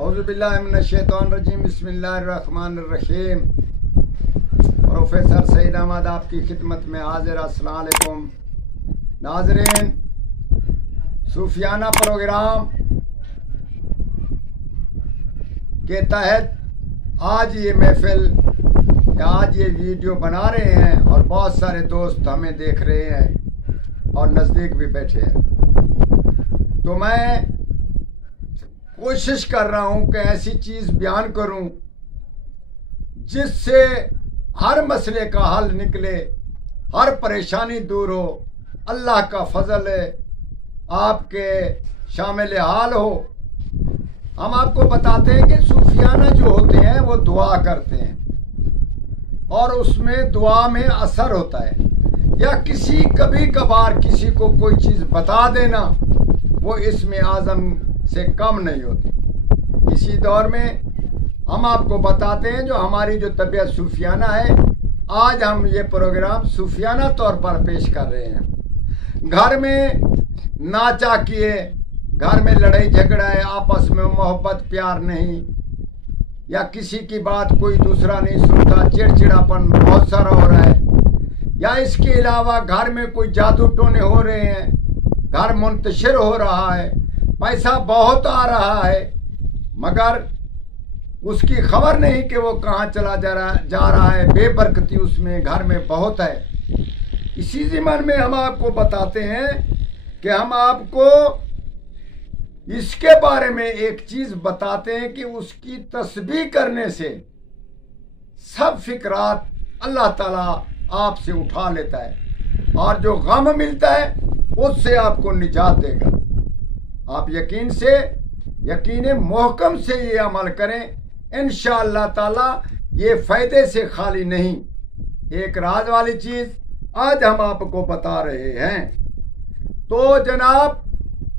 औज़ुबिल्लाहिमिनश्शैतानिर्रजीम बिस्मिल्लाहिर्रहमानिर्रहीम। प्रोफेसर सईद अहमद आपकी खिदमत में हाजिर। अस्सलाम वालेकुम नाज़रीन। सूफियाना प्रोग्राम के तहत आज ये महफिल या आज ये वीडियो बना रहे हैं और बहुत सारे दोस्त हमें देख रहे हैं और नज़दीक भी बैठे हैं। तो मैं कोशिश कर रहा हूं कि ऐसी चीज़ बयान करूं जिससे हर मसले का हल निकले, हर परेशानी दूर हो, अल्लाह का फजल है, आपके शामिल हाल हो। हम आपको बताते हैं कि सूफियाना जो होते हैं वो दुआ करते हैं और उसमें दुआ में असर होता है, या किसी कभी कभार किसी को कोई चीज़ बता देना वो इसमें आज़म से कम नहीं होती। इसी दौर में हम आपको बताते हैं जो हमारी जो तबीयत सूफियाना है। आज हम ये प्रोग्राम सूफियाना तौर पर पेश कर रहे हैं। घर में नाचा किए, घर में लड़ाई झगड़ा है, आपस में मोहब्बत प्यार नहीं, या किसी की बात कोई दूसरा नहीं सुनता, चिड़चिड़ापन बहुत सारा हो रहा है, या इसके अलावा घर में कोई जादू टोने हो रहे हैं, घर मुंतशिर हो रहा है, पैसा बहुत आ रहा है मगर उसकी खबर नहीं कि वो कहाँ चला जा रहा है, बेबरकती उसमें घर में बहुत है। इसी ज़िम्मन में हम आपको बताते हैं कि हम आपको इसके बारे में एक चीज़ बताते हैं कि उसकी तस्बीह करने से सब फिक्रात अल्लाह ताला आपसे उठा लेता है और जो गम मिलता है उससे आपको निजात देगा। आप यकीन मोहकम से ये अमल करें, इंशाअल्लाह ताला ये फ़ायदे से खाली नहीं। एक राज वाली चीज़ आज हम आपको बता रहे हैं। तो जनाब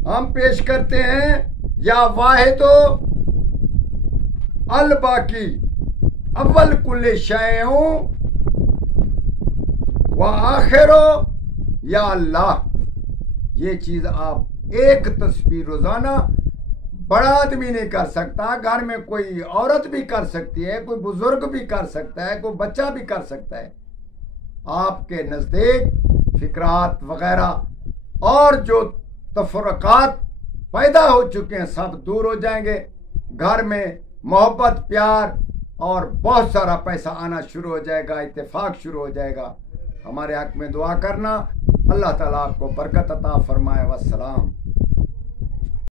हम पेश करते हैं या वाहिदो अल बाकी अव्वल कुल्ले शैओ व आखिरो या अल्लाह। ये चीज़ आप एक तस्बीह रोजाना, बड़ा आदमी नहीं कर सकता, घर में कोई औरत भी कर सकती है, कोई बुजुर्ग भी कर सकता है, कोई बच्चा भी कर सकता है। आपके नज़दीक फिक्रात वगैरह और जो तफरकात पैदा हो चुके हैं सब दूर हो जाएंगे। घर में मोहब्बत प्यार और बहुत सारा पैसा आना शुरू हो जाएगा, इत्तेफाक शुरू हो जाएगा। हमारे हक में दुआ करना। अल्लाह ताला आपको बरकत अता फरमाए। वस्सलाम।